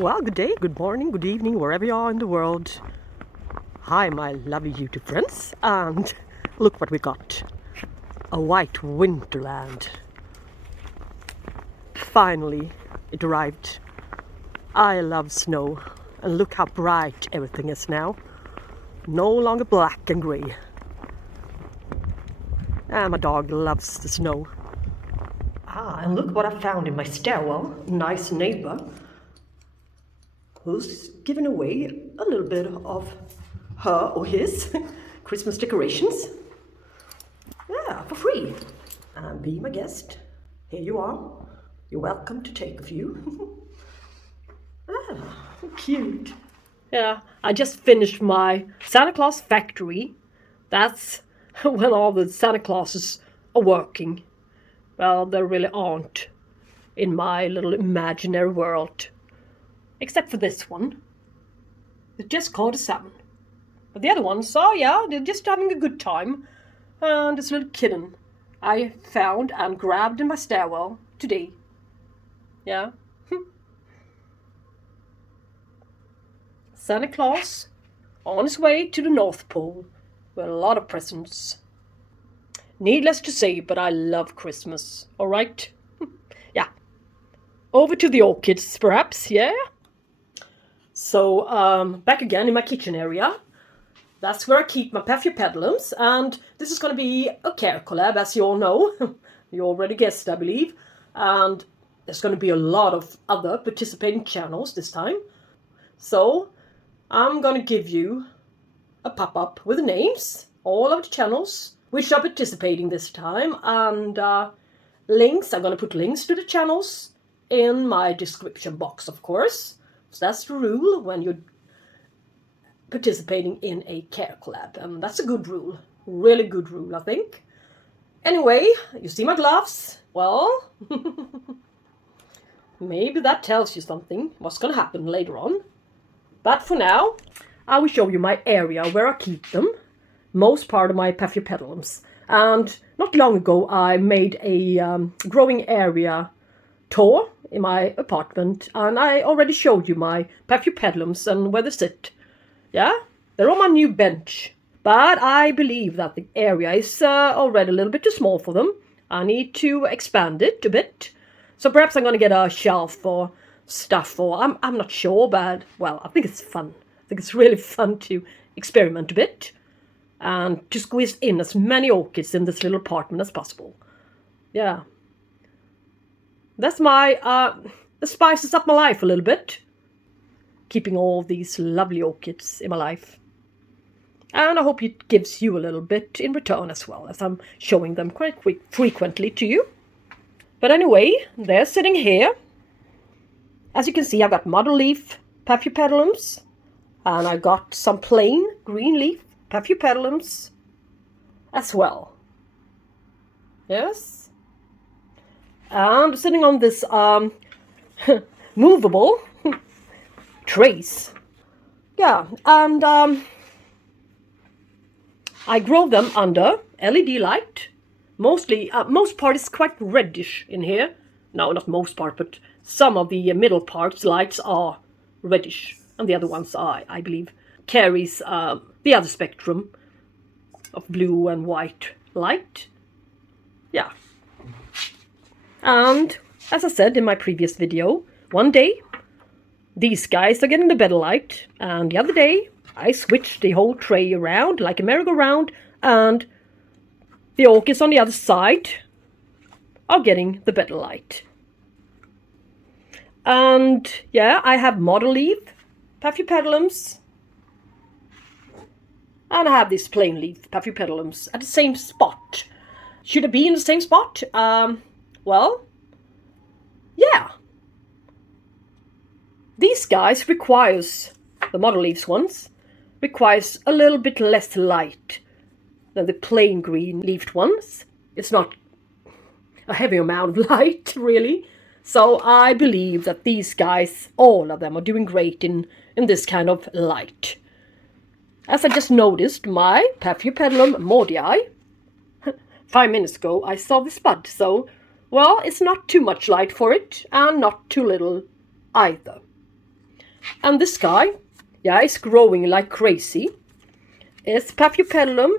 Well, good day, good morning, good evening, wherever you are in the world. Hi, my lovely YouTube friends, and look what we got. A white winterland. Finally, it arrived. I love snow, and look how bright everything is now. No longer black and grey. And my dog loves the snow. And look what I found in my stairwell. Nice neighbor who's given away a little bit of her or his Christmas decorations. Yeah, for free. And be my guest. Here you are. You're welcome to take a few. Cute. Yeah, I just finished my Santa Claus factory. That's when all the Santa Clauses are working. Well, they really aren't in my little imaginary world. Except for this one. It just caught a salmon. But the other ones, oh yeah, they're just having a good time. And this little kitten I found and grabbed in my stairwell today. Yeah. Santa Claus on his way to the North Pole with a lot of presents. Needless to say, but I love Christmas. All right? Yeah. Over to the orchids, perhaps, yeah? So, back again in my kitchen area. That's where I keep my Paphiopedilums, and this is going to be a care collab, as you all know. You already guessed, I believe. And there's going to be a lot of other participating channels this time. So, I'm going to give you a pop-up with the names, all of the channels which are participating this time, and links. I'm going to put links to the channels in my description box, of course. So that's the rule when you're participating in a care collab, and that's a good rule, really good rule, I think. Anyway, you see my gloves? Well, maybe that tells you something, what's going to happen later on. But for now, I will show you my area where I keep them, most part of my Paphiopedilums. And not long ago, I made a growing area tour in my apartment, and I already showed you my Paphiopedilums and where they sit. Yeah, they're on my new bench, but I believe that the area is already a little bit too small for them. I need to expand it a bit, so perhaps I'm going to get a shelf or stuff, or I'm not sure, but well, I think it's fun. I think it's really fun to experiment a bit and to squeeze in as many orchids in this little apartment as possible. Yeah. That's my, that spices up my life a little bit. Keeping all these lovely orchids in my life. And I hope it gives you a little bit in return as well, as I'm showing them quite frequently to you. But anyway, they're sitting here. As you can see, I've got mother leaf Paphiopedilums. And I got some plain green leaf Paphiopedilums as well. Yes. And sitting on this movable trays. Yeah, and I grow them under LED light. Mostly, most part is quite reddish in here. No, not most part, but some of the middle parts lights are reddish. And the other ones are, I believe, carries the other spectrum of blue and white light. Yeah. And, as I said in my previous video, one day, these guys are getting the better light, and the other day, I switched the whole tray around, like a merry-go-round, and the orchids on the other side are getting the better light. And, yeah, I have model leaf Paphiopedilums, and I have this plain leaf Paphiopedilums at the same spot. Should it be in the same spot? Well, yeah. These guys requires, the model leaves ones, requires a little bit less light than the plain green leafed ones. It's not a heavy amount of light, really. So I believe that these guys, all of them, are doing great in this kind of light. As I just noticed, my Paphiopedilum mordii, 5 minutes ago, I saw this bud, so, well, it's not too much light for it, and not too little either. And this guy, yeah, is growing like crazy. It's Paphiopedilum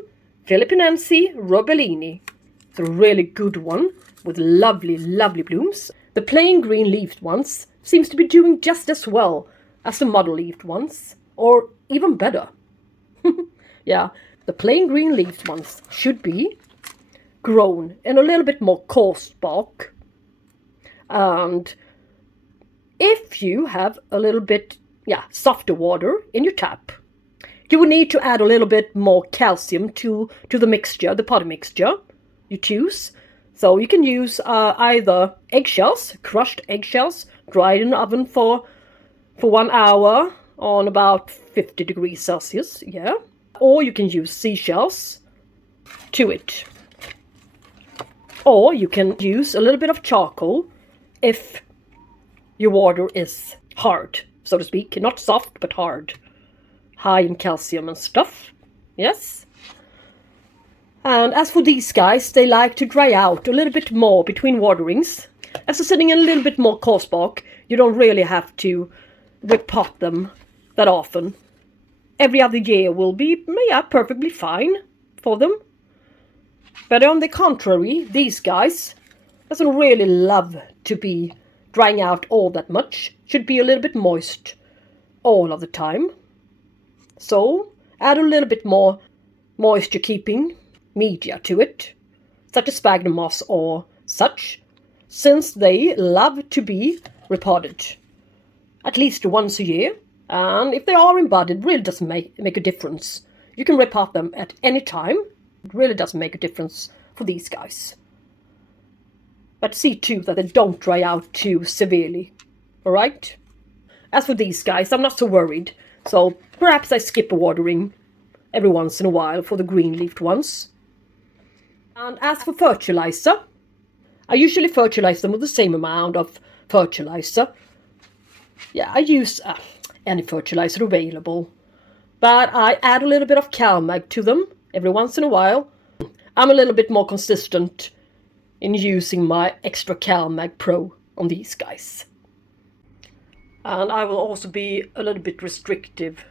philippinense robellini. It's a really good one with lovely, lovely blooms. The plain green leafed ones seems to be doing just as well as the mottle leafed ones, or even better. Yeah, the plain green leafed ones should be grown in a little bit more coarse bark. And if you have a little bit, softer water in your tap, you will need to add a little bit more calcium to the mixture, the potting mixture you choose. So you can use either eggshells, crushed eggshells, dried in the oven for 1 hour on about 50 degrees Celsius, yeah. Or you can use seashells to it. Or you can use a little bit of charcoal if your water is hard, so to speak. Not soft, but hard. High in calcium and stuff. Yes. And as for these guys, they like to dry out a little bit more between waterings. As they're sitting in a little bit more coarse bark, you don't really have to repot them that often. Every other year will be, perfectly fine for them. But on the contrary, these guys doesn't really love to be drying out all that much. Should be a little bit moist all of the time. So add a little bit more moisture keeping media to it, such as sphagnum moss or such, since they love to be repotted at least once a year. And if they are in bud, it really doesn't make a difference. You can repot them at any time. It really doesn't make a difference for these guys. But see too that they don't dry out too severely. Alright? As for these guys, I'm not so worried. So perhaps I skip a watering every once in a while for the green-leafed ones. And as for fertilizer, I usually fertilize them with the same amount of fertilizer. Yeah, I use any fertilizer available. But I add a little bit of CalMag to them every once in a while. I'm a little bit more consistent in using my extra CalMag Pro on these guys. And I will also be a little bit restrictive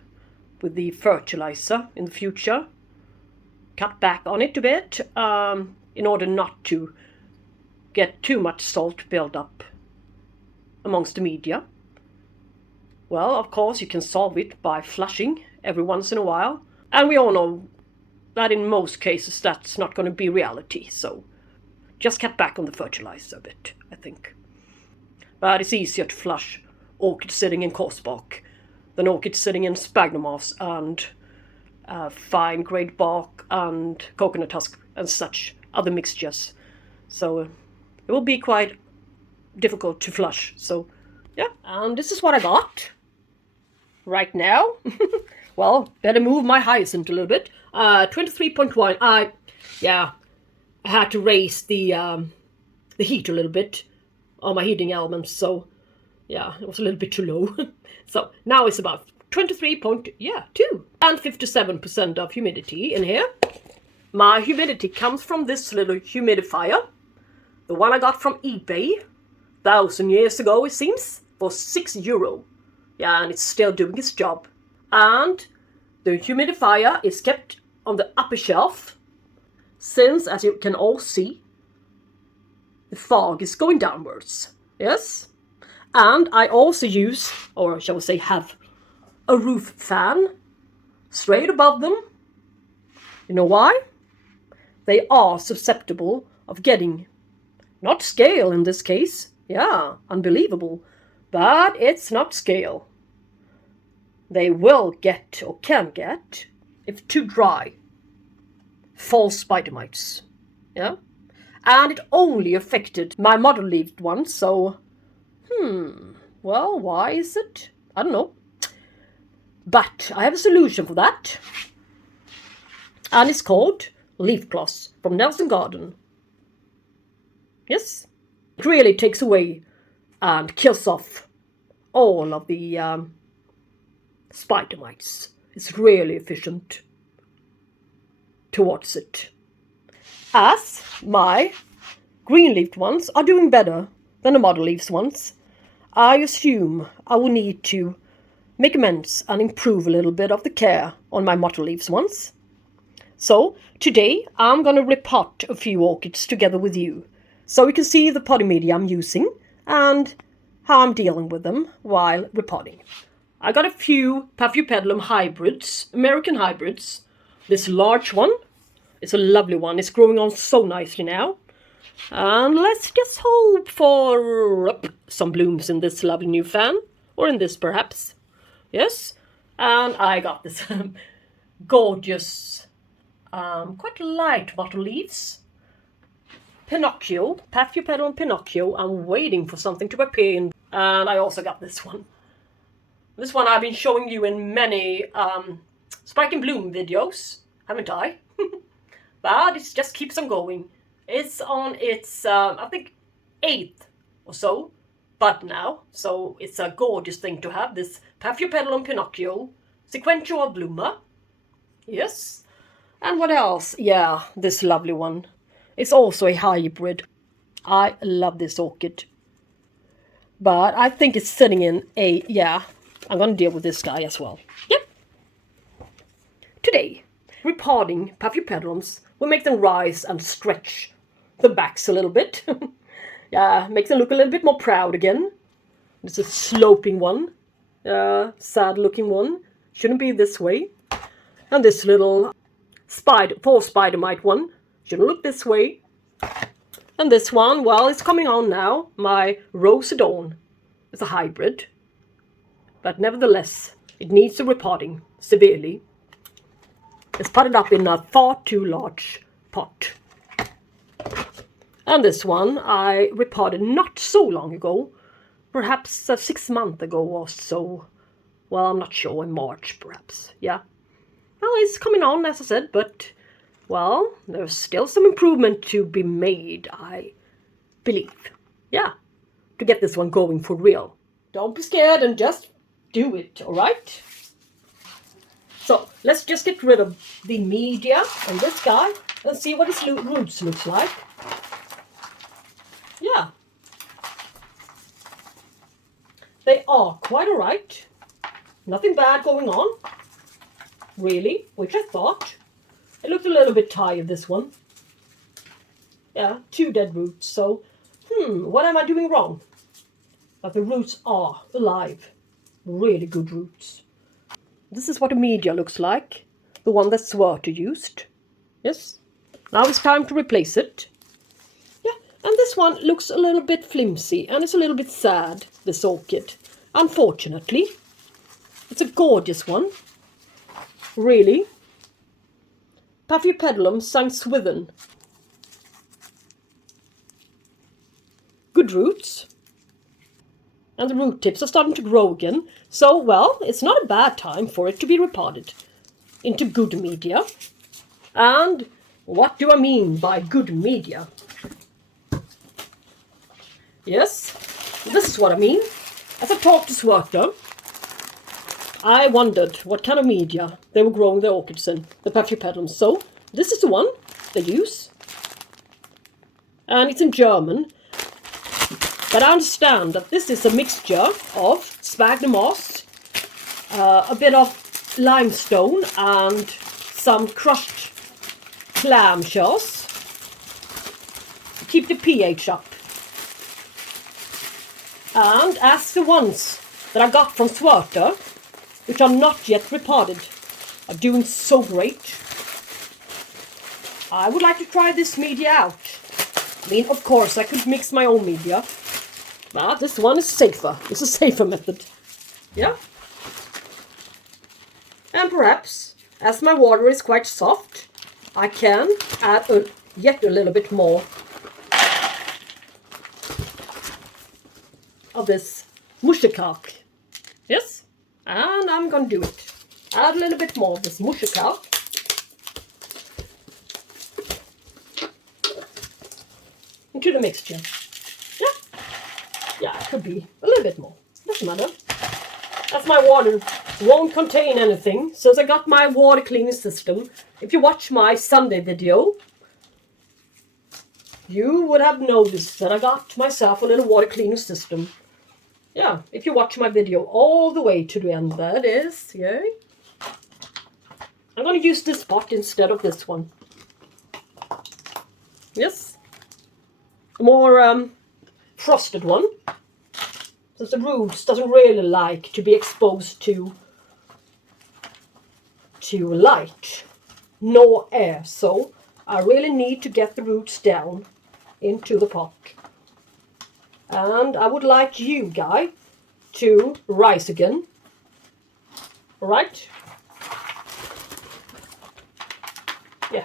with the fertilizer in the future. Cut back on it a bit in order not to get too much salt buildup amongst the media. Well, of course, you can solve it by flushing every once in a while. And we all know that in most cases that's not going to be reality. So just cut back on the fertilizer a bit, I think. But it's easier to flush orchid sitting in coarse bark than orchid sitting in sphagnum moss and fine grade bark and coconut husk and such other mixtures. So it will be quite difficult to flush. So yeah, and this is what I got right now. Well, better move my hyacinth a little bit. 23.1. I had to raise the heat a little bit on my heating elements, so yeah, it was a little bit too low. So now it's about 23.2 and 57% of humidity in here. My humidity comes from this little humidifier, the one I got from eBay 1,000 years ago, it seems, for €6. Yeah, and it's still doing its job. And the humidifier is kept on the upper shelf, since, as you can all see, the fog is going downwards. Yes? And I also use, or shall we say have, a roof fan straight above them. You know why? They are susceptible of getting, not scale in this case, yeah, unbelievable, but it's not scale. They will get, or can get, if too dry, false spidermites, yeah? And it only affected my mottle-leaved ones, so, well, why is it? I don't know. But I have a solution for that. And it's called leaf gloss from Nelson Garden. Yes? It really takes away and kills off all of the spider mites. It's really efficient towards it. As my green-leafed ones are doing better than the mottle-leaves ones, I assume I will need to make amends and improve a little bit of the care on my mottle leaves ones. So today I'm going to repot a few orchids together with you, so you can see the potting media I'm using and how I'm dealing with them while repotting. I got a few Paphiopedilum hybrids, American hybrids. This large one, it's a lovely one. It's growing on so nicely now. And let's just hope for some blooms in this lovely new fan. Or in this perhaps. Yes. And I got this gorgeous, quite light mottle leaves. Pinocchio, Paphiopedilum Pinocchio. I'm waiting for something to appear in. And I also got this one. This one I've been showing you in many Spike and Bloom videos, haven't I? But it just keeps on going. It's on its, I think, 8th or so bud now. So it's a gorgeous thing to have, this Paphiopedilum Pinocchio, sequential bloomer. Yes. And what else? Yeah, this lovely one. It's also a hybrid. I love this orchid. But I think it's sitting in a, yeah, I'm going to deal with this guy as well. Yep. Today, repotting Paphiopedilums will make them rise and stretch the backs a little bit. Yeah, makes them look a little bit more proud again. It's a sloping one. Sad looking one. Shouldn't be this way. And this little spidermite one. Shouldn't look this way. And this one, well, it's coming on now. My Rose Dawn. It's a hybrid. But nevertheless, it needs a repotting severely. It's potted up in a far too large pot. And this one I repotted not so long ago, perhaps 6 months ago or so. Well, I'm not sure, in March perhaps, yeah. Well, it's coming on, as I said, but, well, there's still some improvement to be made, I believe. Yeah, to get this one going for real. Don't be scared and just do it, alright? So, let's just get rid of the media on this guy and see what his roots looks like. Yeah. They are quite alright. Nothing bad going on. Really, which I thought. It looked a little bit tired, this one. Yeah, 2 dead roots, so, what am I doing wrong? But the roots are alive. Really good roots. This is what the media looks like. The one that Swerte used. Yes. Now it's time to replace it. Yeah, and this one looks a little bit flimsy and it's a little bit sad, this orchid. Unfortunately. It's a gorgeous one. Really. Paphiopedilum Swithen. Good roots. And the root tips are starting to grow again. So, well, it's not a bad time for it to be repotted into good media. And what do I mean by good media? Yes, this is what I mean. As I talked to Swerte, I wondered what kind of media they were growing their orchids in, the Paphiopedilums. So, this is the one they use. And it's in German. But I understand that this is a mixture of sphagnum moss, a bit of limestone and some crushed clam shells to keep the pH up. And as the ones that I got from Swerte, which are not yet repotted, are doing so great, I would like to try this media out. I mean, of course, I could mix my own media. But this one is safer. It's a safer method. Yeah. And perhaps, as my water is quite soft, I can add yet a little bit more of this muschelkalk. Yes. And I'm going to do it. Add a little bit more of this muschelkalk. Into the mixture. Yeah, it could be a little bit more. Doesn't matter. As my water won't contain anything, since I got my water cleaning system. If you watch my Sunday video, you would have noticed that I got myself a little water cleaning system. yeah, if you watch my video all the way to the end, that is, yay. I'm going to use this pot instead of this one. Yes. A more frosted one. Since the roots doesn't really like to be exposed to light nor air. So I really need to get the roots down into the pot. And I would like you, Guy, to rise again. Alright? Yeah.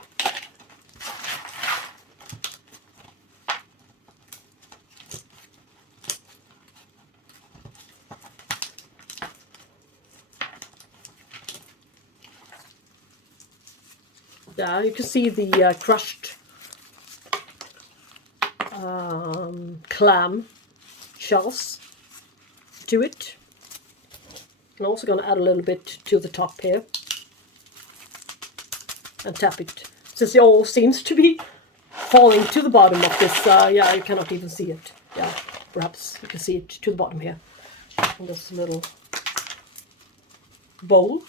Yeah, you can see the crushed clam shells to it. I'm also going to add a little bit to the top here and tap it, since it all seems to be falling to the bottom of this. Yeah, you cannot even see it. Yeah, perhaps you can see it to the bottom here in this little bowl.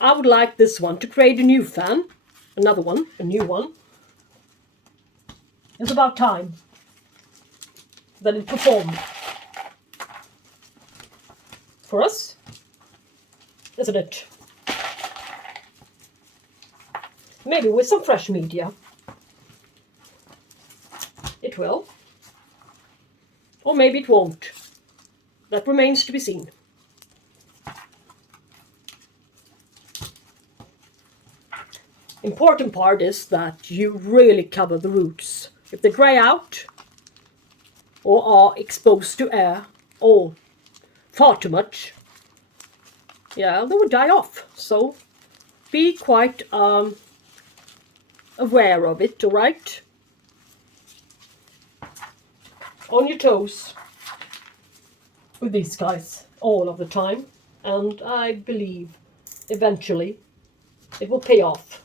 I would like this one to create a new fan, another one, a new one. It's about time that it performed for us, isn't it? Maybe with some fresh media. It will. Or maybe it won't. That remains to be seen. Important part is that you really cover the roots. If they dry out or are exposed to air or far too much, yeah, they will die off. So be quite aware of it, alright? On your toes with these guys all of the time, and I believe eventually it will pay off.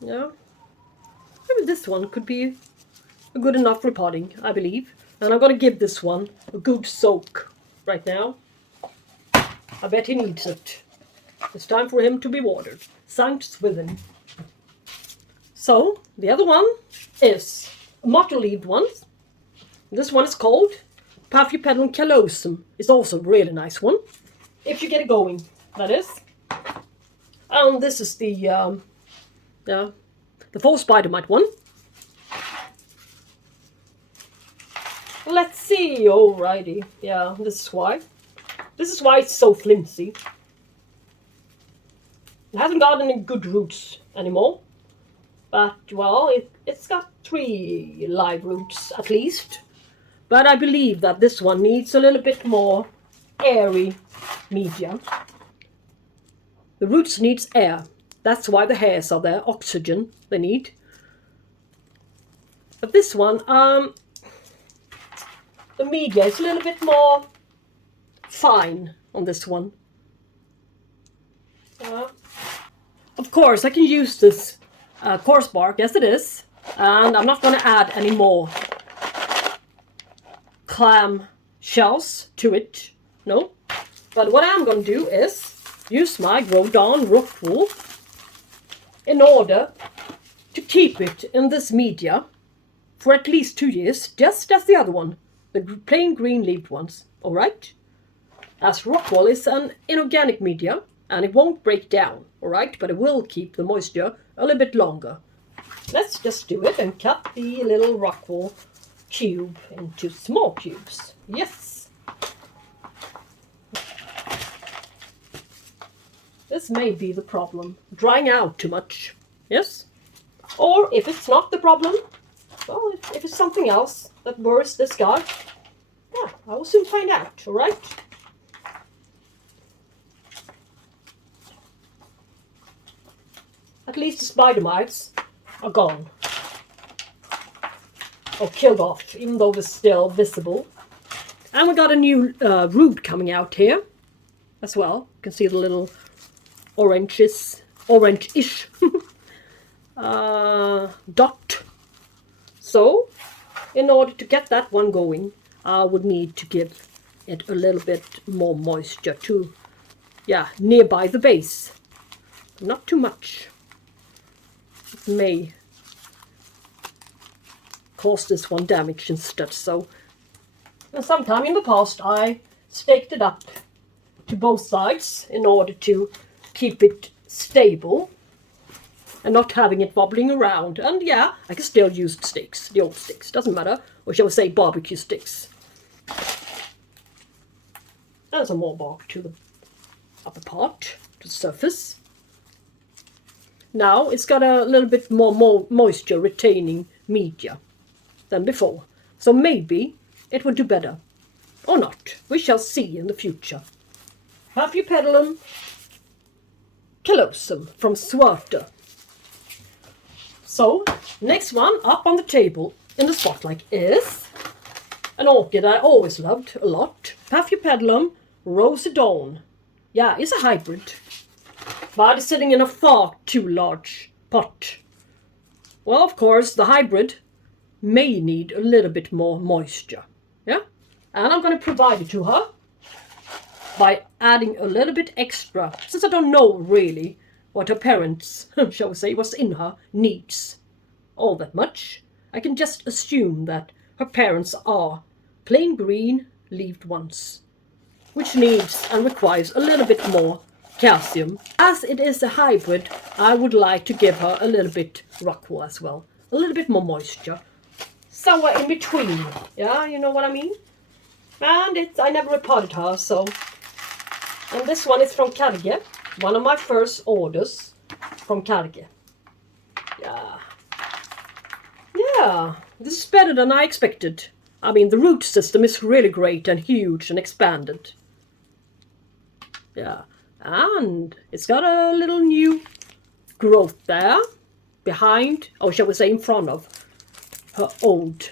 Yeah, maybe this one could be a good enough repotting, I believe. And I'm going to give this one a good soak right now. I bet he needs it. It's time for him to be watered. Sancts with him. So, the other one is a mottle-leaved one. This one is called Paphiopedilum callosum. It's also a really nice one. If you get it going, that is. And this is the full spidermite one. Let's see, alrighty. Yeah, this is why. This is why it's so flimsy. It hasn't got any good roots anymore. But, well, it's got 3 live roots at least. But I believe that this one needs a little bit more airy media. The roots needs air. That's why the hairs are there, oxygen they need. But this one, the media is a little bit more fine on this one. Of course, I can use this coarse bark, yes it is. And I'm not going to add any more clam shells to it, no. But what I'm going to do is use my grow down rock wool in order to keep it in this media for at least 2 years, just as the other one, the plain green leaved ones, alright? As rock wool is an inorganic media and it won't break down, alright? But it will keep the moisture a little bit longer. Let's just do it and cut the little rock wool cube into small cubes. Yes! This may be the problem, drying out too much, yes? Or if it's not the problem, well, if it's something else that worries this guy, yeah, I will soon find out, alright? At least the spider mites are gone. Or killed off, even though they're still visible. And we got a new root coming out here as well. You can see the little orange-ish dot. So, in order to get that one going, I would need to give it a little bit more moisture to, nearby the base. Not too much. It may cause this one damage instead. So, and sometime in the past I staked it up to both sides in order to keep it stable and not having it wobbling around. And yeah, I can still use sticks, the old sticks, doesn't matter. Or shall we say barbecue sticks. And some more bark to the upper part, to the surface. Now it's got a little bit more moisture retaining media than before. So maybe it will do better. Or not. We shall see in the future. Paphiopedilum callosum from Swarter. So, next one up on the table in the spotlight is an orchid I always loved a lot. Paphiopedilum rosedon. Yeah, it's a hybrid. But it's sitting in a far too large pot. Well, of course, the hybrid may need a little bit more moisture. Yeah? And I'm going to provide it to her by adding a little bit extra, since I don't know really what her parents, shall we say, what's in her, needs all that much. I can just assume that her parents are plain green leaved ones, which needs and requires a little bit more calcium. As it is a hybrid, I would like to give her a little bit rockwool as well, a little bit more moisture, somewhere in between. Yeah, you know what I mean? And I never repotted her, so. And this one is from Karin, one of my first orders from Karin. Yeah, this is better than I expected. I mean, the root system is really great and huge and expanded. Yeah, and it's got a little new growth there behind, or shall we say in front of, her old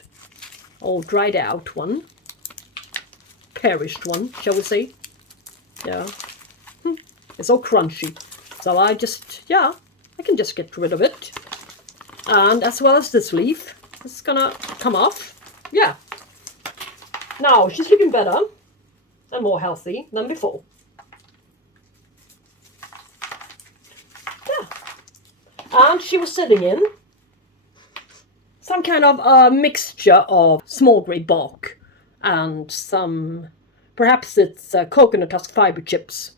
dried out one. Perished one, shall we say. Yeah. It's all crunchy. So I can just get rid of it. And as well as this leaf, it's gonna come off. Yeah. Now, she's looking better and more healthy than before. Yeah. And she was sitting in some kind of a mixture of small grade bark and some, perhaps it's coconut husk fiber chips.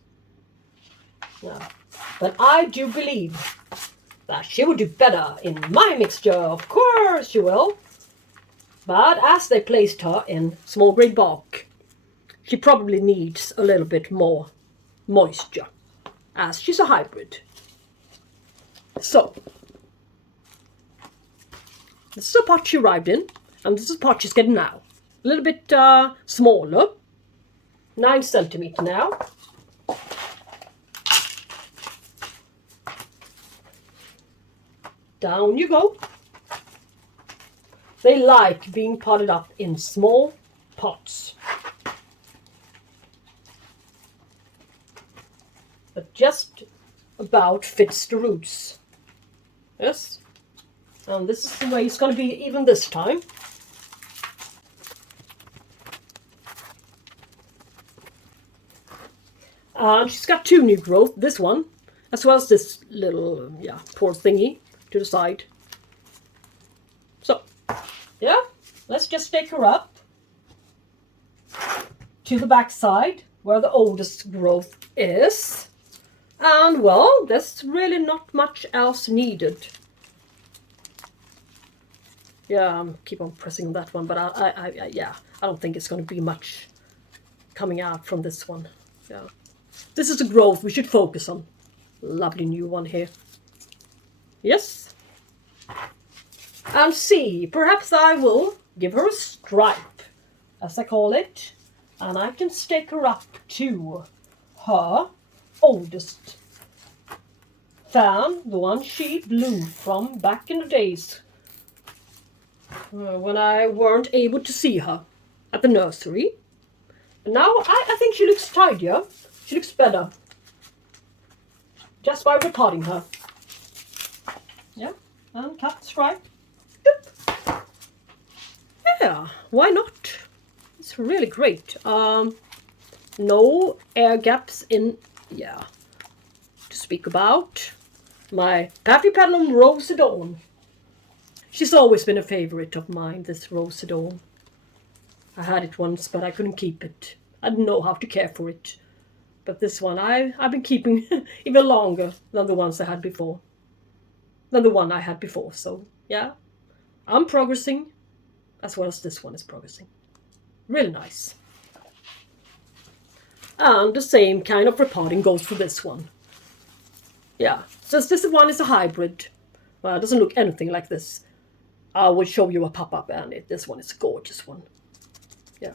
Yeah. But I do believe that she will do better in my mixture. Of course she will. But as they placed her in small grade bark, she probably needs a little bit more moisture, as she's a hybrid. So, this is the pot she arrived in, and this is the pot she's getting now. A little bit smaller, 9 centimeter now. Down you go. They like being potted up in small pots. That just about fits the roots. Yes. And this is the way it's going to be even this time. And she's got 2 new growth, this one, as well as this little, poor thingy to the side. So, yeah, let's just take her up to the back side where the oldest growth is. And well, there's really not much else needed. Yeah, keep on pressing that one, but I don't think it's going to be much coming out from this one. Yeah, this is the growth we should focus on. Lovely new one here. Yes. And see, perhaps I will give her a stripe, as I call it, and I can stake her up to her oldest fan, the one she bloomed from back in the days when I weren't able to see her at the nursery. Now I think she looks tidier. She looks better. Just by repotting her. Yeah, and cut the stripe. Doop. Yeah, why not? It's really great. No air gaps in, yeah, to speak about. My Paphiopedilum Rose Dawn. She's always been a favorite of mine, this Rose Dawn. I had it once, but I couldn't keep it. I didn't know how to care for it. But this one I've been keeping even longer than the ones I had before. Than the one I had before. So yeah, I'm progressing as well as this one is progressing. Really nice. And the same kind of repotting goes for this one. Yeah, since this one is a hybrid. Well, it doesn't look anything like this. I will show you a pop-up and this one is a gorgeous one. Yeah.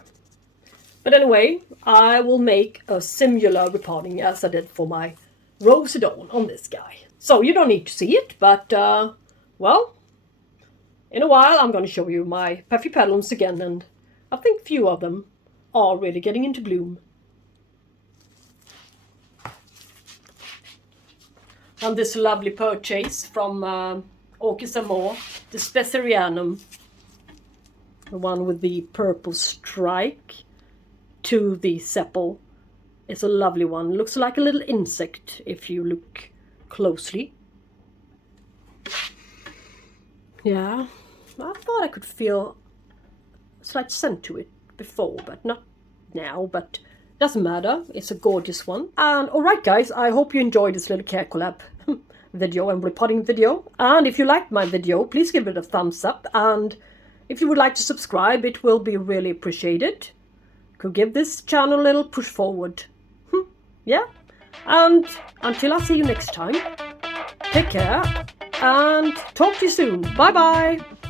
But anyway, I will make a similar repotting as I did for my Rose Dawn on this guy. So you don't need to see it, but well, in a while I'm going to show you my Paphiopedilums again, and I think few of them are really getting into bloom. And this lovely purchase from Orchids and More, the Specerianum, the one with the purple strike to the sepal. It's a lovely one. Looks like a little insect if you look closely. Yeah, I thought I could feel a slight scent to it before, but not now, but doesn't matter. It's a gorgeous one. And alright guys, I hope you enjoyed this little care collab video and repotting video. And if you liked my video, please give it a thumbs up. And if you would like to subscribe, it will be really appreciated. Could give this channel a little push forward. Yeah. And until I see you next time, take care and talk to you soon. Bye bye.